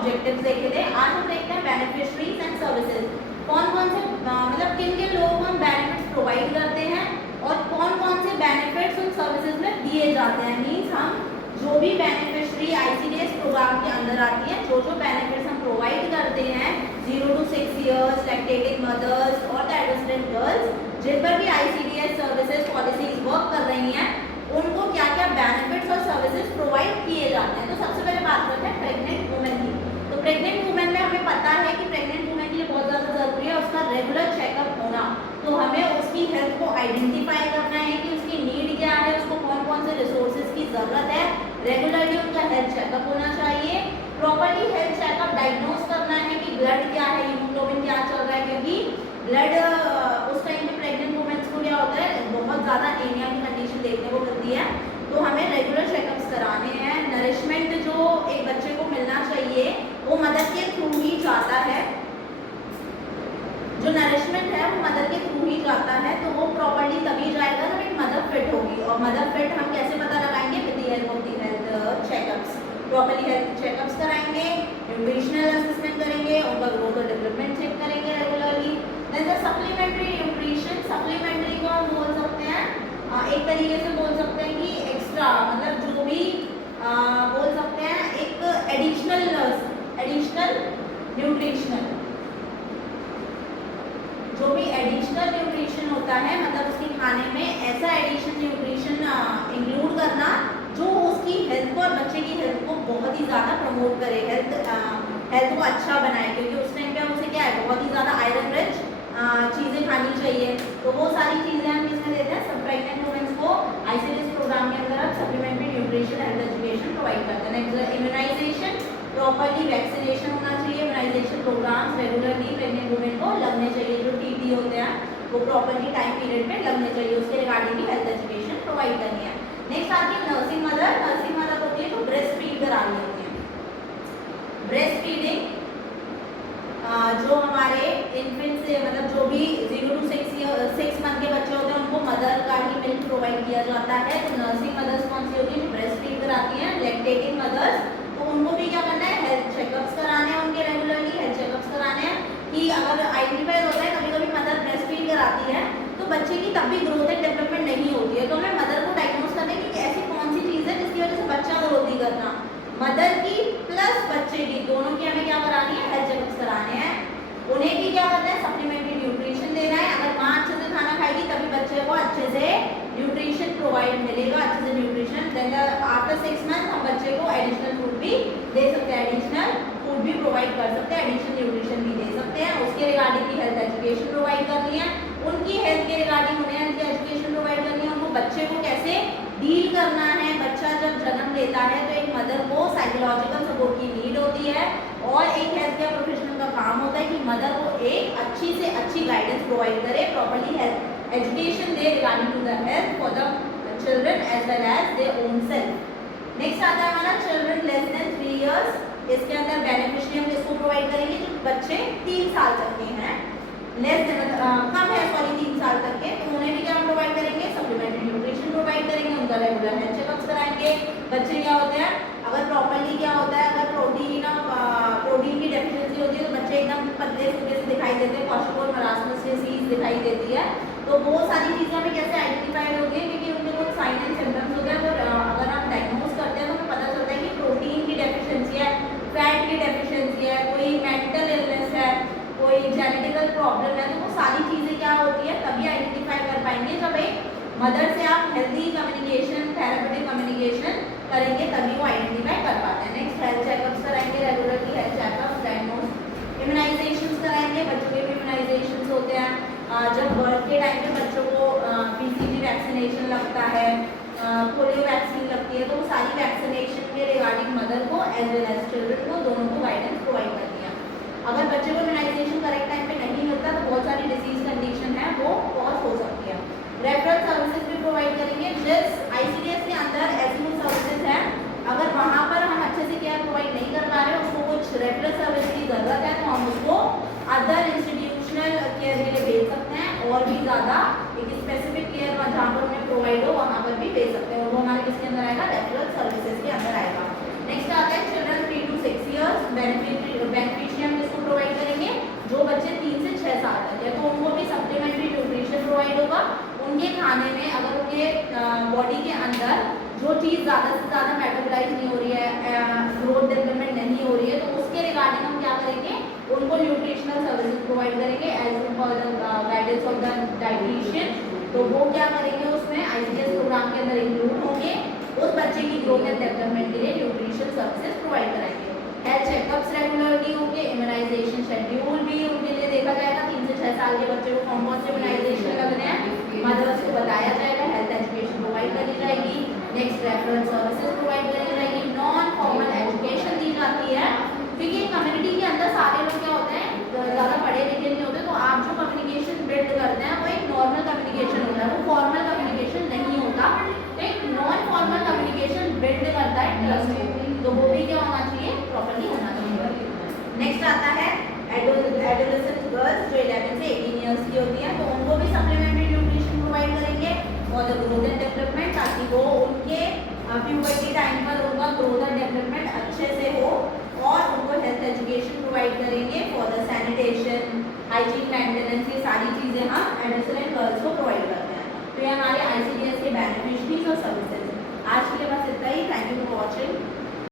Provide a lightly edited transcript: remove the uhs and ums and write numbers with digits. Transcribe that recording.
Objectives देखे थे। आज हम देखते हैं बेनिफिशरीज एंड सर्विसेज। कौन कौन से मतलब किन किन लोगों को हम बेनिफिट्स प्रोवाइड करते हैं और कौन कौन से बेनिफिट्स उन सर्विसेज में दिए जाते हैं। मीन्स हम जो भी बेनिफिशरी आईसीडीएस प्रोग्राम के अंदर आती है, जो जो बेनिफिट्स हम प्रोवाइड करते हैं 0 to 6 years, लैक्टेटिंग मदर्स और द एडोलेसेंट गर्ल्स, जिन पर भी आईसीडीएस सर्विसेज पॉलिसीज वर्क कर रही हैं, उनको क्या क्या बेनिफिट्स और सर्विसेज प्रोवाइड किए जाते हैं। तो सबसे पहले बात करते हैं प्रेग्नेंट वुमेन की। तो प्रेग्नेंट वुमेन में हमें पता है कि प्रेग्नेंट वुमेन के लिए बहुत ज़्यादा जरूरी है उसका रेगुलर चेकअप होना। तो हमें उसकी हेल्थ को आइडेंटिफाई करना है कि उसकी नीड क्या है, उसको कौन कौन से रिसोर्सेज की ज़रूरत है। रेगुलरली उनका हेल्थ चेकअप होना चाहिए। प्रॉपरली हेल्थ चेकअप डायग्नोज करना है कि ब्लड क्या है, हीमोग्लोबिन क्या चल रहा है, क्योंकि ब्लड उस टाइम पे प्रेग्नेंट वुमेन्स को क्या होता है, बहुत ज़्यादा एनीमिया की कंडीशन देखने को मिलती है। तो हमें रेगुलर चेकअप्स कराने हैं। नरिशमेंट जो एक बच्चे को मिलना चाहिए वो मदर के थ्रू ही जाता है। जो नरिशमेंट है वो मदर के थ्रू ही जाता है, तो वो प्रॉपरली तभी जाएगा जब एक मदर फिट होगी। और मदर फिट हम कैसे पता लगाएंगे? With the help of the health checkups. Properly health checkups कराएंगे, न्यूट्रिशनल असेसमेंट करेंगे, उनका ग्रोथ और डेवलपमेंट चेक करेंगे regularly. Then the supplementary nutrition. Supplementary को हम बोल सकते हैं एक तरीके से बोल सकते हैं कि एक्स्ट्रा, मतलब जो भी बोल सकते हैं एक एडिशनल न्यूट्रिशनल, जो भी एडिशनल न्यूट्रिशन होता है, मतलब उसके खाने में ऐसा एडिशनल न्यूट्रिशन इंक्लूड करना जो उसकी हेल्थ को और बच्चे की हेल्थ को बहुत ही ज़्यादा प्रमोट करे, हेल्थ को अच्छा बनाए। क्योंकि उस टाइम पे उसे क्या है, बहुत ही ज़्यादा आयरन रिच चीज़ें खानी चाहिए। तो वो सारी चीज़ें हम किसमें देते हैं? सब प्रेग्नेंट वुमेन्स को आईसीडीएस प्रोग्राम के अंदर हम supplementary nutrition health education provide करते हैं। Next immunization. प्रॉपरली वैक्सीनेशन होना चाहिए। Immunization programs regularly pregnant women को लगने चाहिए। जो टीटी होते हैं वो प्रॉपरली टाइम पीरियड में लगने चाहिए। उसके रिगार्डिंग भी हेल्थ एजुकेशन प्रोवाइड करनी है। नेक्स्ट आती है नर्सिंग मदर। नर्सिंग मदर होती है तो ब्रेस्ट फीड करानी होती है। ब्रेस्ट फीडिंग जो हमारे इन्फेंट से, मतलब जो भी 0 to 6 मंथ के बच्चे होते हैं उनको मदर का ही मिल्क प्रोवाइड किया जाता है। तो नर्सिंग मदर्स कौन सी होती है? ब्रेस्ट फीड कराती हैं। लैक्टेटिंग मदर्स, तो उनको भी क्या करना है? हेल्थ चेकअप्स कराने हैं उनके, रेगुलरली हेल्थ चेकअप्स कराने हैं कि अगर आइडेंटिफाई होता है कभी कभी मदर ब्रेस्ट फीड कराती है तो बच्चे की तब भी ग्रोथ एंड डेवलपमेंट नहीं होती है। तो हमें मदर को डायग्नोज करने की ऐसी कौन सी चीज़ है जिसकी वजह से बच्चा ग्रोथ नहीं करना। मदर की प्लस बच्चे की, दोनों की हमें क्या करानी है? हेल्थ चेकअप्स कराने हैं। उन्हें भी क्या करना है? सप्लीमेंट्री न्यूट्रिशन देना है। अगर माँ अच्छे से खाना खाएगी तभी बच्चे को अच्छे से न्यूट्रिशन प्रोवाइड मिलेगा, अच्छे से न्यूट्रिशन। देन आफ्टर 6 मंथ हम बच्चे को एडिशनल फूड भी दे सकते हैं, एडिशनल फूड भी प्रोवाइड कर सकते हैं, एडिशनल न्यूट्रिशन भी दे सकते हैं। उसके रिगार्डिंग भी हेल्थ एजुकेशन प्रोवाइड करनी है। उनकी हेल्थ के रिगार्डिंग उन्हें हेल्थ एजुकेशन प्रोवाइड करनी है। उनको बच्चे को कैसे डील करना है। बच्चा जब जन्म लेता है तो एक मदर को साइकोलॉजिकल सपोर्ट की नीड होती है और एक हेल्थ केयर प्रोफेशनल का काम होता है कि मदर को एक अच्छी से अच्छी गाइडेंस प्रोवाइड करे, प्रॉपर्ली हेल्थ एजुकेशन दे regarding to the health for the children as well as their own self. Next आता है हमारा चिल्ड्रन लेस देन 3 years। इसके अंदर बेनिफिशियरी हम किसको प्रोवाइड करेंगे? जो बच्चे 3 साल तक के हैं, लेस देन कम है 3 साल तक के, तो उन्हें भी क्या प्रोवाइड करेंगे? सप्लीमेंट्री न्यूट्रिशन प्रोवाइड करेंगे। उनका रेगुलर हेल्थ चेकअप्स कराएंगे। बच्चे क्या होते हैं, अगर प्रॉपरली क्या होता है, अगर प्रोटीन की डेफिशिएंसी होती है तो बच्चे एकदम पतले फूले से दिखाई देते हैं, क्वाशियोल मरासमस डिसीज दिखाई देती है। तो वो सारी चीज़ें हमें कैसे आइडेंटिफाइड होती है? क्योंकि उनके कुछ साइन एंड सिम्टम्स होते हैं। तो अगर हम डायग्नोज करते हैं तो हमें पता चलता है कि प्रोटीन की डेफिशिएंसी है, फैट की डेफिशिएंसी है, कोई मेंटल इलनेस है, कोई जेनेटिकल प्रॉब्लम है। तो वो सारी चीज़ें क्या होती है तभी आइडेंटिफाई कर पाएंगे जब एक मदर से आप हेल्दी कम्युनिकेशन, थेरेपेटिक कम्युनिकेशन करेंगे तभी वो आइडेंटिफाई कर पाते हैं। नेक्स्ट हेल्थ चेकअप्स कराएंगे, रेगुलरली हेल्थ चेकअप्स, डायग्नोज। इम्यूनाइजेशंस कराएंगे। बच्चों के भी इम्यूनाइजेशंस होते हैं। जब बर्थ के टाइम पे बच्चों को बीसीजी वैक्सीनेशन लगता है, पोलियो वैक्सीन लगती है, तो वो सारी वैक्सीनेशन के रिगार्डिंग मदर को एज वेल एज चिल्ड्रन को दोनों को गाइडेंस प्रोवाइड करती है। अगर बच्चे को इम्यूनाइजेशन करेक्ट टाइम पे नहीं मिलता तो बहुत सारी डिसीज कंडीशन है वो कॉज हो सकती है। रेफरल सर्विसेज भी प्रोवाइड करेंगे। जिस आईसीडीएस के अंदर ऐसी सर्विसेज है, अगर वहाँ पर हम अच्छे से केयर प्रोवाइड नहीं कर पा रहे, उसको कुछ रेफरल सर्विस की ज़रूरत है, तो हम उसको अदर इंस्टीट्यूशनल केयर के लिए भेज सकते हैं और भी ज़्यादा एक स्पेसिफिक केयर जहाँ पर उन्हें प्रोवाइड हो वहाँ पर भी भेज सकते हैं, और वो हमारे किसके अंदर आएगा? रेफरल सर्विसेज के अंदर आएगा। नेक्स्ट आता है children 3 to 6 years benefit provide होगा। उनके खाने में अगर उनके बॉडी के अंदर जो चीज़ ज़्यादा से ज़्यादा मेटाबोलाइज नहीं हो रही है, ग्रोथ डेवलपमेंट नहीं हो रही है, तो उसके रिगार्डिंग हम क्या करेंगे, उनको न्यूट्रिशनल सर्विसेज प्रोवाइड करेंगे as per the guidance of the dietitian. तो वो क्या करेंगे, उसमें ICDS प्रोग्राम के अंदर इंक्लूड होंगे, उस बच्चे की ग्रोथ एंड डेवलपमेंट के लिए न्यूट्रिशन सर्विसेज प्रोवाइड कराएंगे। हेल्थ चेकअप्स रेगुलरली होंगे, इम्यूनाइजेशन शेड्यूल भी उनके लिए देखा जाएगा। 3 से 6 साल के बच्चे को कौन कौन से इम्यूनाइजेशन लगने हैं, मदर्स को बताया जाएगा। हेल्थ एजुकेशन प्रोवाइड करी जाएगी। नेक्स्ट रेफरल सर्विसेज प्रोवाइड करी जाएगी। नॉन फॉर्मल एजुकेशन दी जाती है, क्योंकि कम्युनिटी के अंदर सारे लोग क्या होते हैं, ज़्यादा पढ़े लिखे नहीं होते, तो आप जो कम्युनिकेशन बिल्ड करते हैं वो एक नॉर्मल कम्युनिकेशन होता है, वो फॉर्मल कम्युनिकेशन नहीं होता। तो एक नॉन फॉर्मल कम्युनिकेशन बिल्ड करता है ट्रस्ट को, तो वो भी क्या होना चाहिए, प्रॉपर्ली होना चाहिए। नेक्स्ट आता है एडोलेसेंट गर्ल्स जो 11 से 18 ईयर्स की होती हैं, तो उनको भी सप्लीमेंट्री न्यूट्रिशन प्रोवाइड करेंगे और ग्रोथ एंड डेवलपमेंट, ताकि वो उनके प्यूबर्टी टाइम पर उनका ग्रोथ एंड डेवलपमेंट अच्छे से हो। और उनको हेल्थ एजुकेशन प्रोवाइड करेंगे for the sanitation, hygiene maintenance, ये सारी चीज़ें हम एडोलेसेंट गर्ल्स को प्रोवाइड करते हैं। तो ये हमारे ICDS के बेनिफिशरीज और सर्विसेज। आज के लिए बस इतना ही। Thank you for watching.